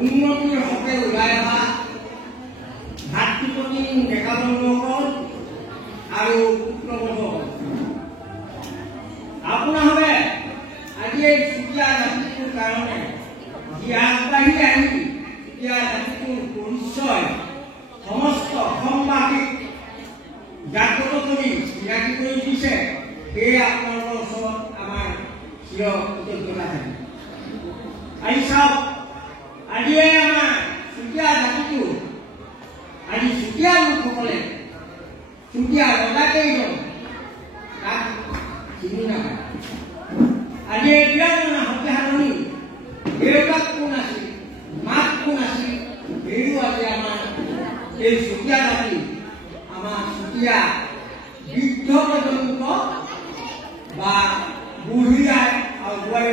উন্নতিৰ হকে ওলাই অহা ভাতৃপ্ৰতি ডেকা বন্ধুসকল আৰু পুত্ৰবন্ধুসকল, আপোনালোকে আজি এই চুতীয়া জাতিটোৰ কাৰণে যি আগবাঢ়ি আহি চুতীয়া জাতিটোৰ পৰিচয় সমস্ত অসমবাসীক জাগ্ৰত কৰি চিনাকি কৰি দিছে, সেয়ে আপোনালোকৰ ওচৰত আমাৰ চিৰ কৃতজ্ঞতা থাকে। আজি চাওক, আজিয়ে আমাৰ চুতীয়া জাতিটো, আজি চুতীয়া লোকসকলে চুতীয়া ৰজাকেইজন তাক চিনি নাপায়। আজি বিৰাজনা সত্য সাধনী দেউতাক কোন আছিল, মাক কোন আছিল, সেও আজি আমাৰ এই চুতীয়া জাতি, আমাৰ চুতীয়া বৃদ্ধ পৰ্যন্ত বা বুঢ়ী আই আৰু বোৱাৰী